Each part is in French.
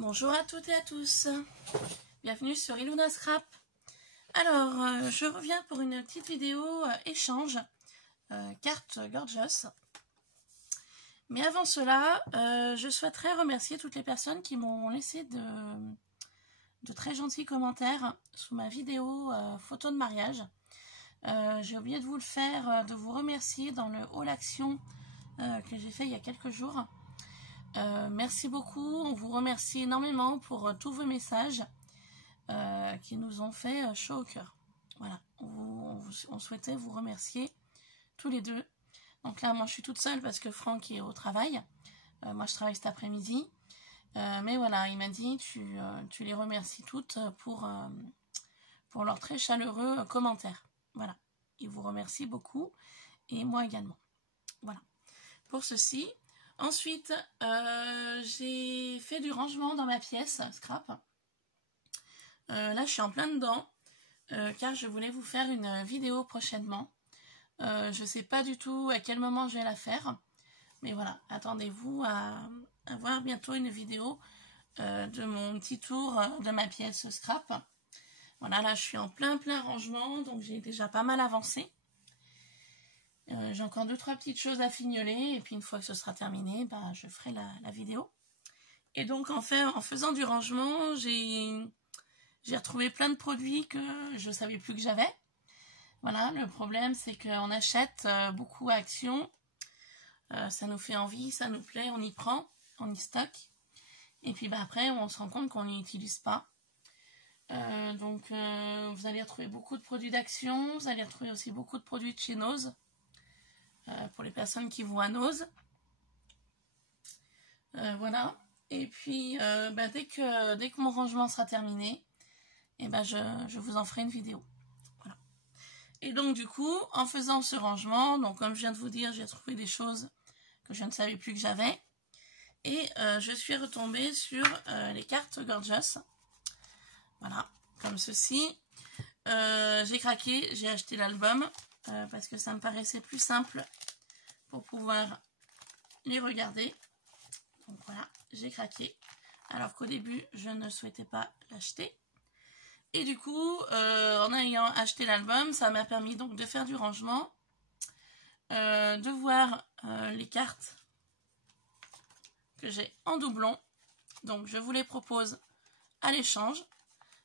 Bonjour à toutes et à tous, bienvenue sur Iluna Scrap. Alors, je reviens pour une petite vidéo échange carte Gorgeous. Mais avant cela, je souhaiterais remercier toutes les personnes qui m'ont laissé de très gentils commentaires sous ma vidéo photo de mariage. J'ai oublié de vous le faire, de vous remercier dans le haul action que j'ai fait il y a quelques jours. Merci beaucoup, on vous remercie énormément pour tous vos messages qui nous ont fait chaud au cœur. Voilà, on souhaitait vous remercier tous les deux. Donc là, moi je suis toute seule parce que Franck est au travail. Moi je travaille cet après-midi. Mais voilà, il m'a dit tu les remercies toutes pour leurs très chaleureux commentaires. Voilà, il vous remercie beaucoup et moi également. Voilà, pour ceci. Ensuite, j'ai fait du rangement dans ma pièce scrap. Là, je suis en plein dedans, car je voulais vous faire une vidéo prochainement. Je ne sais pas du tout à quel moment je vais la faire. Mais voilà, attendez-vous à voir bientôt une vidéo de mon petit tour de ma pièce scrap. Voilà, là, je suis en plein rangement, donc j'ai déjà pas mal avancé. J'ai encore 2-3 petites choses à fignoler et puis une fois que ce sera terminé, bah, je ferai la vidéo. Et donc en faisant du rangement, j'ai retrouvé plein de produits que je ne savais plus que j'avais. Voilà, le problème c'est qu'on achète beaucoup à Action, ça nous fait envie, ça nous plaît, on y prend, on y stocke. Et puis bah, après on se rend compte qu'on n'y utilise pas. Donc vous allez retrouver beaucoup de produits d'Action, vous allez retrouver aussi beaucoup de produits de chez Nose. Pour les personnes qui vont à Nose. Voilà. Et puis, dès que mon rangement sera terminé, et je vous en ferai une vidéo. Voilà. Et donc, du coup, en faisant ce rangement, donc comme je viens de vous dire, j'ai trouvé des choses que je ne savais plus que j'avais. Et je suis retombée sur les cartes Gorgeous. Voilà, comme ceci. J'ai craqué, j'ai acheté l'album. Parce que ça me paraissait plus simple pour pouvoir les regarder. Donc voilà, j'ai craqué. Alors qu'au début, je ne souhaitais pas l'acheter. Et du coup, en ayant acheté l'album, ça m'a permis donc de faire du rangement, de voir les cartes que j'ai en doublon. Donc je vous les propose à l'échange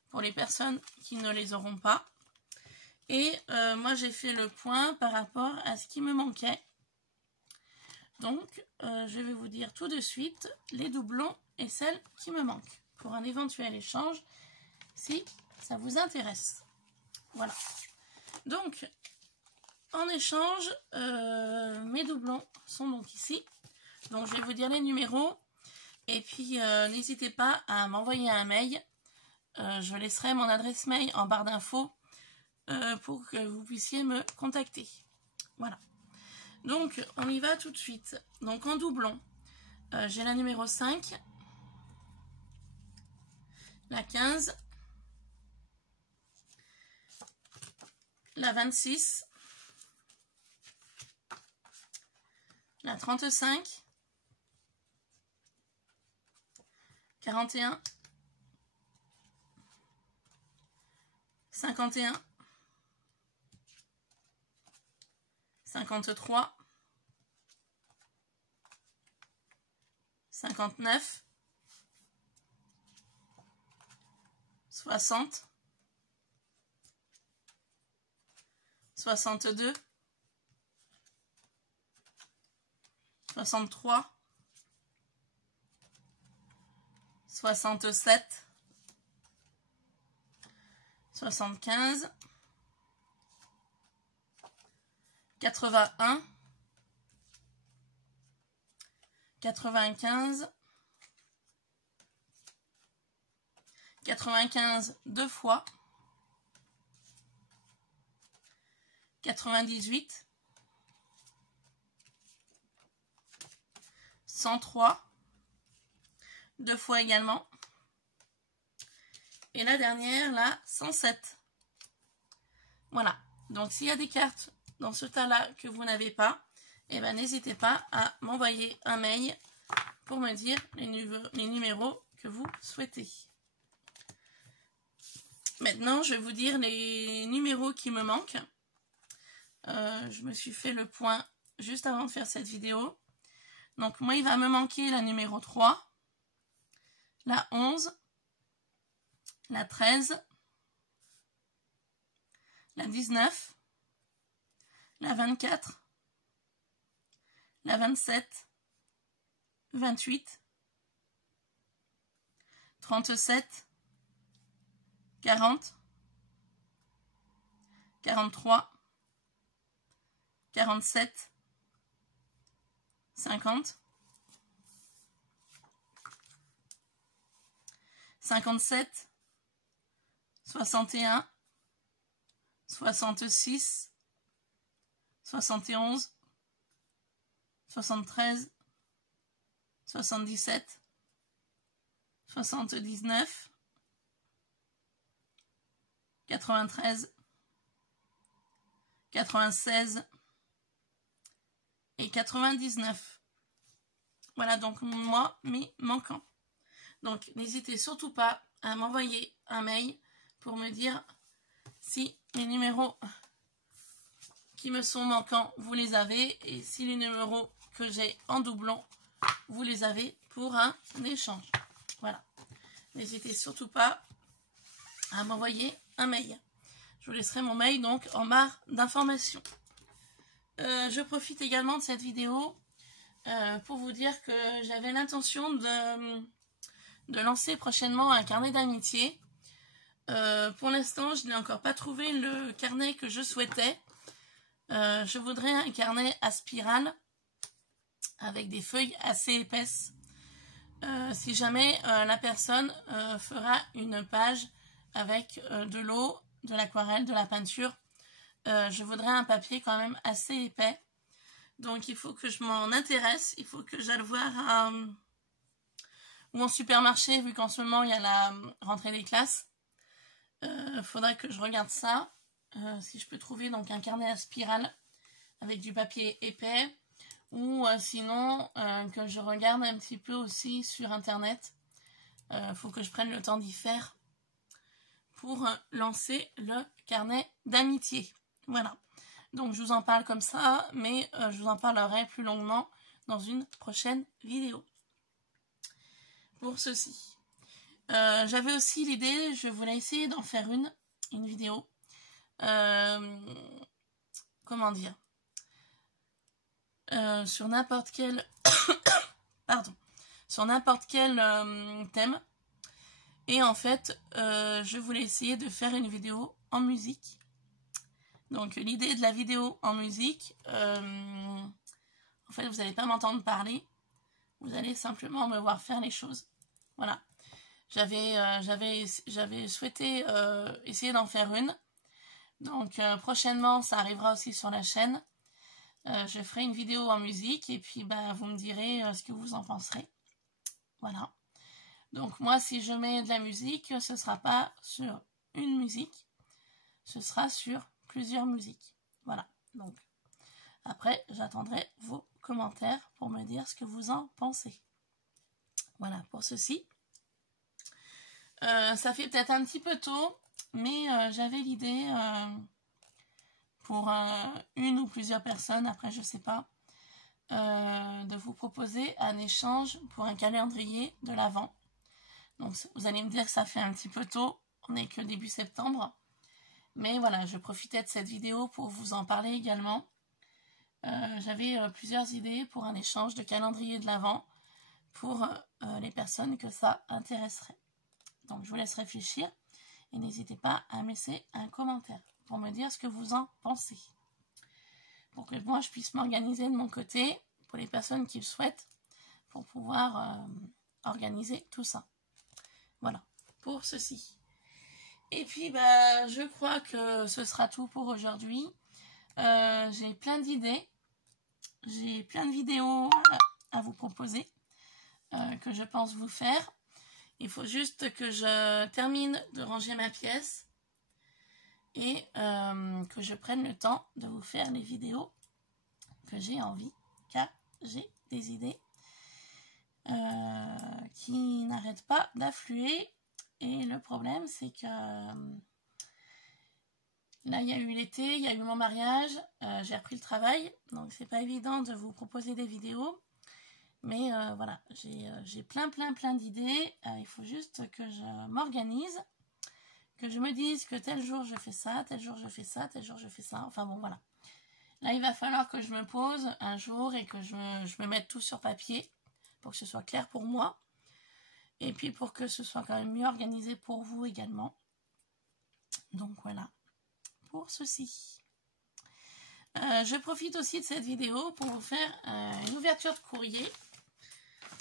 pour les personnes qui ne les auront pas. Et moi j'ai fait le point par rapport à ce qui me manquait. Donc je vais vous dire tout de suite les doublons et celles qui me manquent pour un éventuel échange si ça vous intéresse. Voilà. Donc en échange, mes doublons sont donc ici. Donc je vais vous dire les numéros et puis n'hésitez pas à m'envoyer un mail. Je laisserai mon adresse mail en barre d'infos. Pour que vous puissiez me contacter. Voilà. Donc, on y va tout de suite. Donc, en doublon, j'ai la numéro 5, la 15, la 26, la 35, 41, 51, 53, 59, 60, 62, 63, 67, 75, 81, 95, 95 deux fois, 98, 103, deux fois également, et la dernière, la 107. Voilà, donc s'il y a des cartes dans ce tas-là que vous n'avez pas, eh ben, n'hésitez pas à m'envoyer un mail pour me dire les numéros que vous souhaitez. Maintenant, je vais vous dire les numéros qui me manquent. Je me suis fait le point juste avant de faire cette vidéo. Donc, moi, il va me manquer la numéro 3, la 11, la 13, la 19, la 24, la 27, 28, 37, 40, 43, 47, 50, 57, 61, 66, 71, 73, 77, 79, 93, 96 et 99. Voilà donc moi mes manquants. Donc n'hésitez surtout pas à m'envoyer un mail pour me dire si les numéros qui me sont manquants, vous les avez, et si les numéros que j'ai en doublon, vous les avez pour un échange. Voilà. N'hésitez surtout pas à m'envoyer un mail. Je vous laisserai mon mail donc en barre d'informations. Je profite également de cette vidéo pour vous dire que j'avais l'intention de lancer prochainement un carnet d'amitié. Pour l'instant, je n'ai encore pas trouvé le carnet que je souhaitais. Je voudrais un carnet à spirale avec des feuilles assez épaisses. Si jamais la personne fera une page avec de l'eau, de l'aquarelle, de la peinture, je voudrais un papier quand même assez épais. Donc il faut que je m'en intéresse, il faut que j'aille voir ou en supermarché, vu qu'en ce moment il y a la rentrée des classes. Faudrait que je regarde ça, si je peux trouver donc un carnet à spirale avec du papier épais, ou sinon que je regarde un petit peu aussi sur internet. Faut que je prenne le temps d'y faire pour lancer le carnet d'amitié. Voilà, donc je vous en parle comme ça, mais je vous en parlerai plus longuement dans une prochaine vidéo. Pour ceci, j'avais aussi l'idée, je voulais essayer d'en faire une vidéo. Comment dire, sur n'importe quel pardon, sur n'importe quel thème. Et en fait, je voulais essayer de faire une vidéo en musique. Donc l'idée de la vidéo en musique, en fait vous n'allez pas m'entendre parler, vous allez simplement me voir faire les choses. Voilà. J'avais souhaité essayer d'en faire une. Donc prochainement ça arrivera aussi sur la chaîne. Je ferai une vidéo en musique et puis bah, vous me direz ce que vous en penserez. Voilà. Donc moi si je mets de la musique, ce ne sera pas sur une musique, ce sera sur plusieurs musiques. Voilà. Donc après j'attendrai vos commentaires pour me dire ce que vous en pensez. Voilà pour ceci. Ça fait peut-être un petit peu tôt, mais j'avais l'idée pour une ou plusieurs personnes, après je sais pas, de vous proposer un échange pour un calendrier de l'Avent. Donc vous allez me dire que ça fait un petit peu tôt, on n'est que début septembre, mais voilà, je profitais de cette vidéo pour vous en parler également. J'avais plusieurs idées pour un échange de calendrier de l'Avent pour les personnes que ça intéresserait. Donc je vous laisse réfléchir et n'hésitez pas à me laisser un commentaire pour me dire ce que vous en pensez. Pour que moi je puisse m'organiser de mon côté, pour les personnes qui le souhaitent, pour pouvoir organiser tout ça. Voilà, pour ceci. Et puis bah, je crois que ce sera tout pour aujourd'hui. J'ai plein d'idées, j'ai plein de vidéos à vous proposer, que je pense vous faire. Il faut juste que je termine de ranger ma pièce et que je prenne le temps de vous faire les vidéos que j'ai envie, car j'ai des idées qui n'arrêtent pas d'affluer. Et le problème, c'est que là, il y a eu l'été, il y a eu mon mariage, j'ai repris le travail, donc c'est pas évident de vous proposer des vidéos. Mais voilà, j'ai plein d'idées. Il faut juste que je m'organise, que je me dise que tel jour je fais ça, tel jour je fais ça, tel jour je fais ça. Enfin bon, voilà. Là, il va falloir que je me pose un jour et que je me mette tout sur papier pour que ce soit clair pour moi. Et puis pour que ce soit quand même mieux organisé pour vous également. Donc voilà, pour ceci. Je profite aussi de cette vidéo pour vous faire une ouverture de courrier.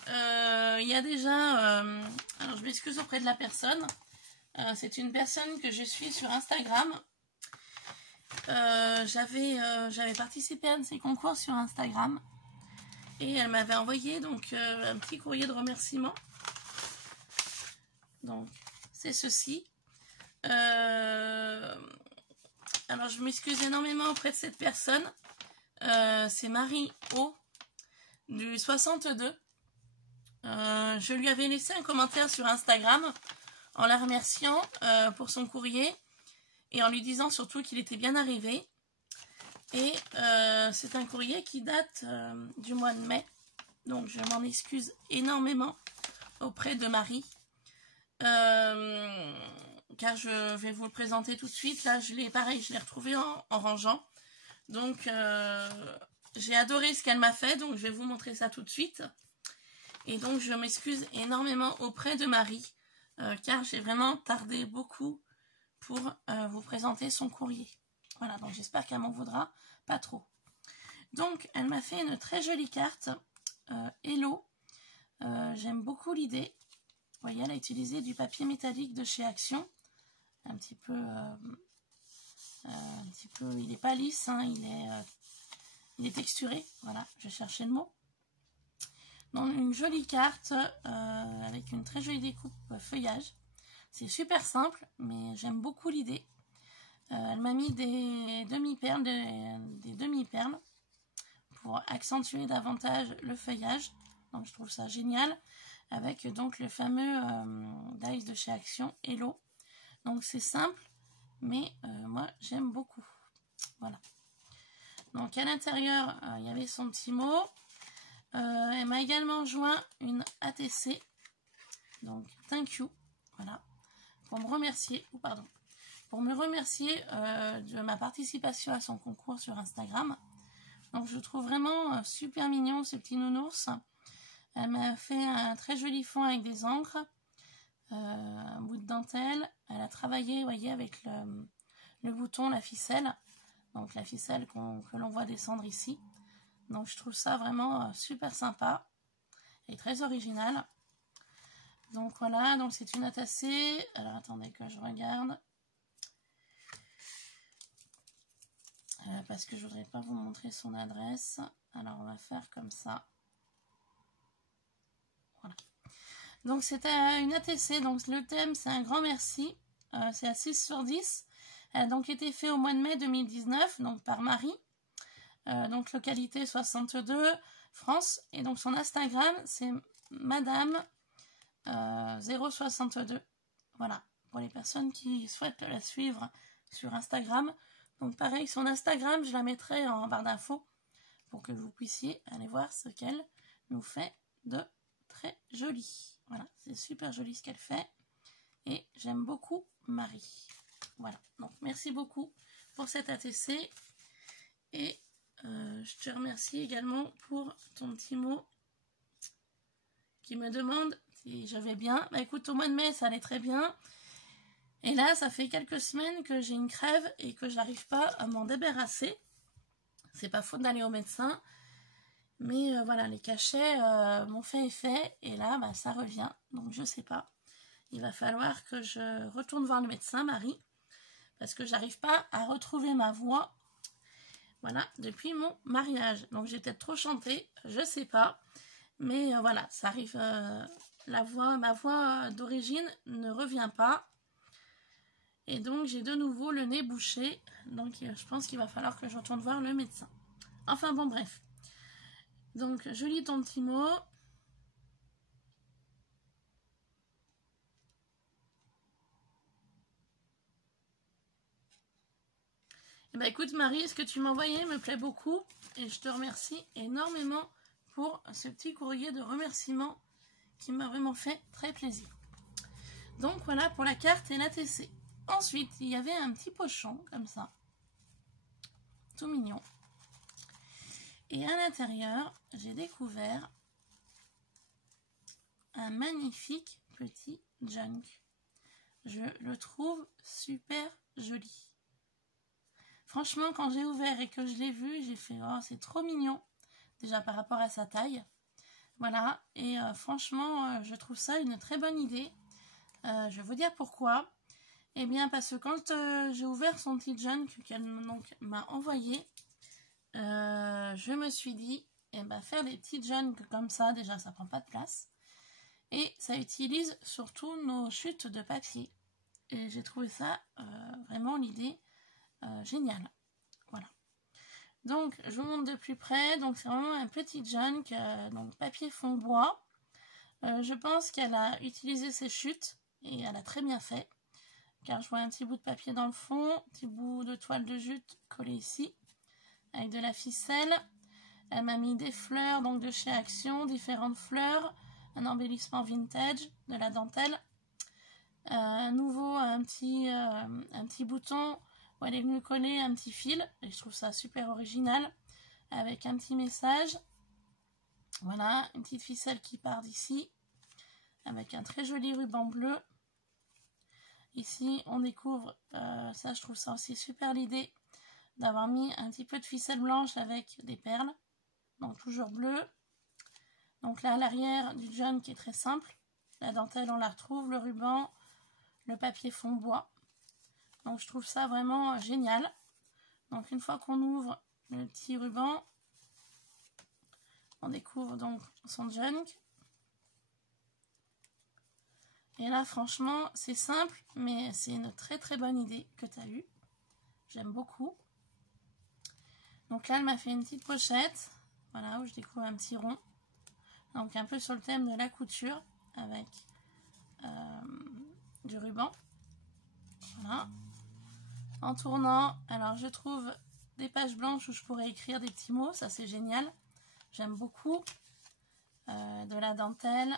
Il y a déjà... alors je m'excuse auprès de la personne. C'est une personne que je suis sur Instagram. J'avais participé à un de ses concours sur Instagram. Et elle m'avait envoyé donc un petit courrier de remerciement. Donc c'est ceci. Alors je m'excuse énormément auprès de cette personne. C'est Marie O du 62. Je lui avais laissé un commentaire sur Instagram en la remerciant pour son courrier et en lui disant surtout qu'il était bien arrivé. Et c'est un courrier qui date du mois de mai. Donc je m'en excuse énormément auprès de Marie. Car je vais vous le présenter tout de suite. Là, je l'ai retrouvé en rangeant. Donc, j'ai adoré ce qu'elle m'a fait. Donc, je vais vous montrer ça tout de suite. Et donc, je m'excuse énormément auprès de Marie. Car j'ai vraiment tardé beaucoup pour vous présenter son courrier. Voilà, donc j'espère qu'elle m'en voudra pas trop. Donc, elle m'a fait une très jolie carte. Hello. J'aime beaucoup l'idée. Vous voyez, elle a utilisé du papier métallique de chez Action. Un petit peu, il n'est pas lisse, hein, il est texturé. Voilà, je cherchais le mot. Donc une jolie carte avec une très jolie découpe feuillage. C'est super simple, mais j'aime beaucoup l'idée. Elle m'a mis des demi-perles, pour accentuer davantage le feuillage. Donc je trouve ça génial. Avec donc le fameux dice de chez Action, Hello. Donc c'est simple, mais moi j'aime beaucoup. Voilà. Donc à l'intérieur, il y avait son petit mot. Elle m'a également joint une ATC. Donc thank you. Voilà. Pour me remercier, de ma participation à son concours sur Instagram. Donc je trouve vraiment super mignon ce petit nounours. Elle m'a fait un très joli fond avec des encres, un bout de dentelle. Elle a travaillé, vous voyez, avec le bouton, la ficelle. Donc la ficelle que l'on voit descendre ici. Donc je trouve ça vraiment super sympa et très original. Donc voilà, donc c'est une attachée. Alors attendez que je regarde. Parce que je voudrais pas vous montrer son adresse. Alors on va faire comme ça. Voilà. Donc c'est une ATC, donc le thème c'est un grand merci, c'est à 6 sur 10. Elle a donc été fait au mois de mai 2019, donc par Marie, donc localité 62, France, et donc son Instagram c'est madame 062. Voilà, pour les personnes qui souhaitent la suivre sur Instagram. Donc pareil, son Instagram, je la mettrai en barre d'infos pour que vous puissiez aller voir ce qu'elle nous fait de très joli. Voilà, c'est super joli ce qu'elle fait. Et j'aime beaucoup Marie. Voilà, donc merci beaucoup pour cette ATC. Et je te remercie également pour ton petit mot qui me demande si je vais bien. Bah écoute, au mois de mai, ça allait très bien. Et là, ça fait quelques semaines que j'ai une crève et que je n'arrive pas à m'en débarrasser. C'est pas faute d'aller au médecin. Mais voilà, les cachets m'ont fait effet. Et là, bah, ça revient. Donc, je sais pas. Il va falloir que je retourne voir le médecin, Marie. Parce que j'arrive pas à retrouver ma voix. Voilà, depuis mon mariage. Donc, j'ai peut-être trop chanté. Je sais pas. Mais voilà, ça arrive. Ma voix d'origine ne revient pas. Et donc, j'ai de nouveau le nez bouché. Donc, je pense qu'il va falloir que je retourne voir le médecin. Enfin, bon, bref. Donc, je lis ton petit mot. Eh ben, écoute Marie, ce que tu m'as envoyé me plaît beaucoup et je te remercie énormément pour ce petit courrier de remerciement qui m'a vraiment fait très plaisir. Donc voilà pour la carte et la TC. Ensuite, il y avait un petit pochon comme ça, tout mignon. Et à l'intérieur, j'ai découvert un magnifique petit junk. Je le trouve super joli. Franchement, quand j'ai ouvert et que je l'ai vu, j'ai fait « Oh, c'est trop mignon !» Déjà par rapport à sa taille. Voilà, et franchement, je trouve ça une très bonne idée. Je vais vous dire pourquoi. Eh bien, parce que quand j'ai ouvert son petit junk qu'elle m'a envoyé, je me suis dit, eh ben, faire des petits junks comme ça, déjà, ça prend pas de place. Et ça utilise surtout nos chutes de papier. Et j'ai trouvé ça vraiment l'idée géniale. Voilà. Donc, je vous montre de plus près. Donc, c'est vraiment un petit junk, donc papier fond bois. Je pense qu'elle a utilisé ses chutes et elle a très bien fait. Car je vois un petit bout de papier dans le fond, un petit bout de toile de jute collé ici, avec de la ficelle. Elle m'a mis des fleurs, donc de chez Action, différentes fleurs, un embellissement vintage, de la dentelle. À nouveau, un petit bouton où elle est venue coller un petit fil, et je trouve ça super original, avec un petit message. Voilà, une petite ficelle qui part d'ici, avec un très joli ruban bleu. Ici, on découvre, ça je trouve ça aussi super l'idée, d'avoir mis un petit peu de ficelle blanche avec des perles, donc toujours bleu. Donc là, l'arrière du junk qui est très simple, la dentelle on la retrouve, le ruban, le papier fond bois. Donc je trouve ça vraiment génial. Donc une fois qu'on ouvre le petit ruban, on découvre donc son junk. Et là, franchement, c'est simple, mais c'est une très très bonne idée que tu as eue. J'aime beaucoup. Donc là, elle m'a fait une petite pochette, voilà, où je découvre un petit rond. Donc un peu sur le thème de la couture, avec du ruban. Voilà. En tournant, alors je trouve des pages blanches où je pourrais écrire des petits mots, ça c'est génial. J'aime beaucoup. De la dentelle.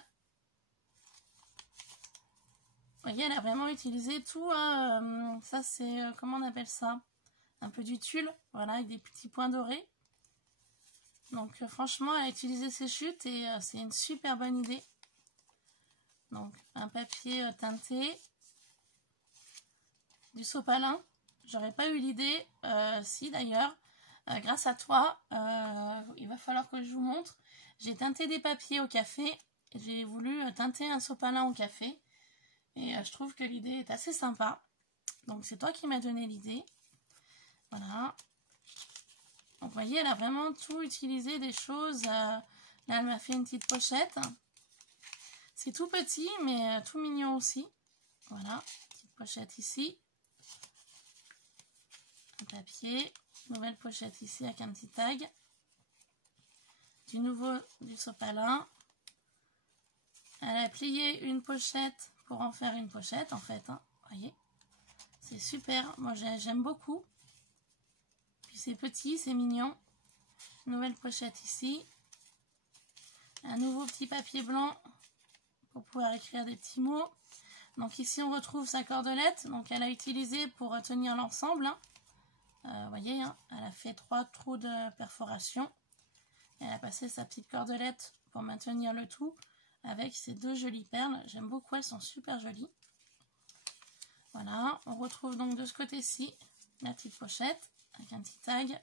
Vous voyez, elle a vraiment utilisé tout. Hein, ça c'est, comment on appelle ça? Un peu du tulle, voilà, avec des petits points dorés. Donc franchement, elle a utilisé ses chutes et c'est une super bonne idée. Donc un papier teinté, du sopalin. J'aurais pas eu l'idée, si d'ailleurs, grâce à toi, il va falloir que je vous montre. J'ai teinté des papiers au café, j'ai voulu teinter un sopalin au café. Et je trouve que l'idée est assez sympa. Donc c'est toi qui m'as donné l'idée. Voilà. Donc vous voyez, elle a vraiment tout utilisé, des choses. Là, elle m'a fait une petite pochette. C'est tout petit, mais tout mignon aussi. Voilà, petite pochette ici. Un papier. Nouvelle pochette ici avec un petit tag. Du sopalin. Elle a plié une pochette pour en faire une pochette, en fait. Hein. Voyez, c'est super. Moi, j'aime beaucoup. Puis c'est petit, c'est mignon. Nouvelle pochette ici. Un nouveau petit papier blanc pour pouvoir écrire des petits mots. Donc ici, on retrouve sa cordelette. Donc elle a utilisé pour tenir l'ensemble. Hein. Voyez, hein, elle a fait 3 trous de perforation. Et elle a passé sa petite cordelette pour maintenir le tout avec ces 2 jolies perles. J'aime beaucoup, elles sont super jolies. Voilà, on retrouve donc de ce côté-ci la petite pochette avec un petit tag. Vous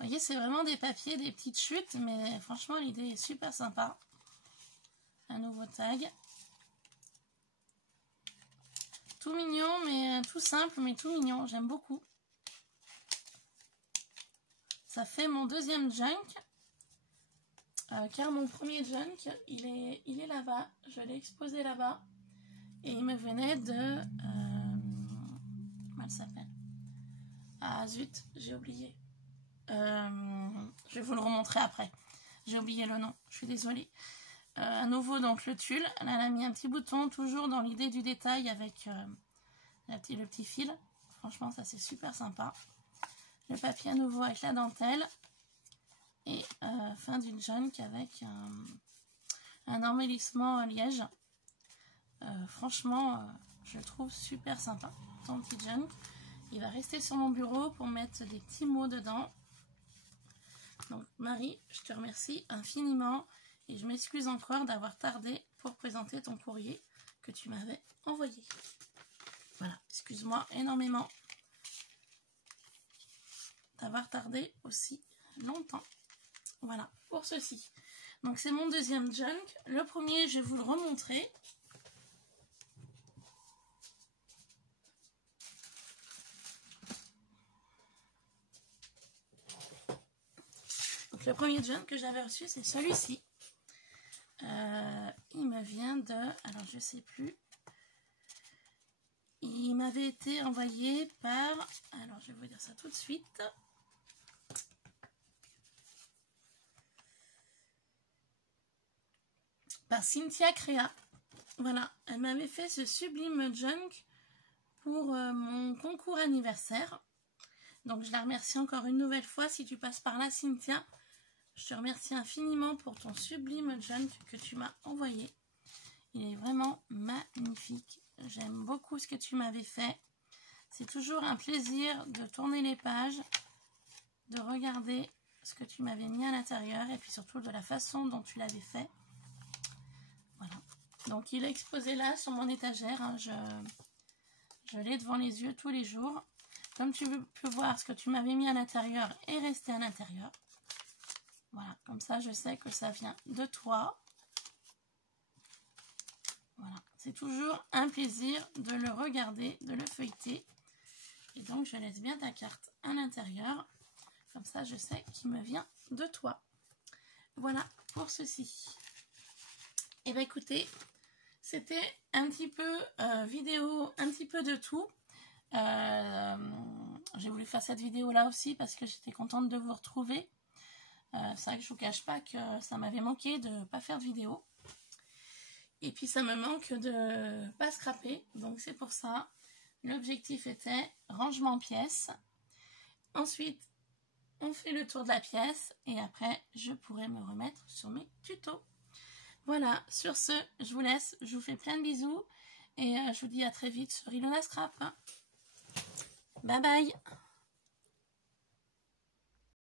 voyez, c'est vraiment des papiers, des petites chutes, mais franchement, l'idée est super sympa. Un nouveau tag. Tout mignon, mais tout simple, mais tout mignon. J'aime beaucoup. Ça fait mon deuxième junk. Car mon premier junk, il est là-bas. Je l'ai exposé là-bas. Et il me venait de... comment elle s'appelle? Ah zut, j'ai oublié. Je vais vous le remontrer après. J'ai oublié le nom, je suis désolée. À nouveau donc le tulle. Là, elle a mis un petit bouton, toujours dans l'idée du détail avec le petit fil. Franchement, ça c'est super sympa. Le papier à nouveau avec la dentelle. Et fin d'une junk avec un embellissement liège. Franchement, je le trouve super sympa. Ton petit junk. Il va rester sur mon bureau pour mettre des petits mots dedans. Donc Marie, je te remercie infiniment. Et je m'excuse encore d'avoir tardé pour présenter ton courrier que tu m'avais envoyé. Voilà, excuse-moi énormément d'avoir tardé aussi longtemps. Voilà, pour ceci. Donc c'est mon deuxième junk. Le premier, je vais vous le remontrer. Donc le premier junk que j'avais reçu, c'est celui-ci. Il me vient de... Alors je sais plus. Il m'avait été envoyé par... Alors je vais vous dire ça tout de suite. Par Cynthia Créa. Voilà, elle m'avait fait ce sublime junk pour mon concours anniversaire. Donc je la remercie encore une nouvelle fois. Si tu passes par là, Cynthia, je te remercie infiniment pour ton sublime junk que tu m'as envoyé. Il est vraiment magnifique. J'aime beaucoup ce que tu m'avais fait. C'est toujours un plaisir de tourner les pages, de regarder ce que tu m'avais mis à l'intérieur et puis surtout de la façon dont tu l'avais fait. Voilà. Donc il est exposé là sur mon étagère. Hein. Je l'ai devant les yeux tous les jours. Comme tu peux voir, ce que tu m'avais mis à l'intérieur est resté à l'intérieur. Voilà, comme ça je sais que ça vient de toi. Voilà, c'est toujours un plaisir de le regarder, de le feuilleter. Et donc je laisse bien ta carte à l'intérieur. Comme ça je sais qu'il me vient de toi. Voilà pour ceci. Et bien écoutez, c'était un petit peu vidéo, un petit peu de tout. J'ai voulu faire cette vidéo là aussi parce que j'étais contente de vous retrouver. C'est vrai que je vous cache pas que ça m'avait manqué de ne pas faire de vidéo. Et puis ça me manque de pas scraper. Donc c'est pour ça. L'objectif était rangement pièces. Ensuite, on fait le tour de la pièce. Et après, je pourrai me remettre sur mes tutos. Voilà, sur ce, je vous laisse. Je vous fais plein de bisous. Et je vous dis à très vite sur Ilona Scrap. Bye bye.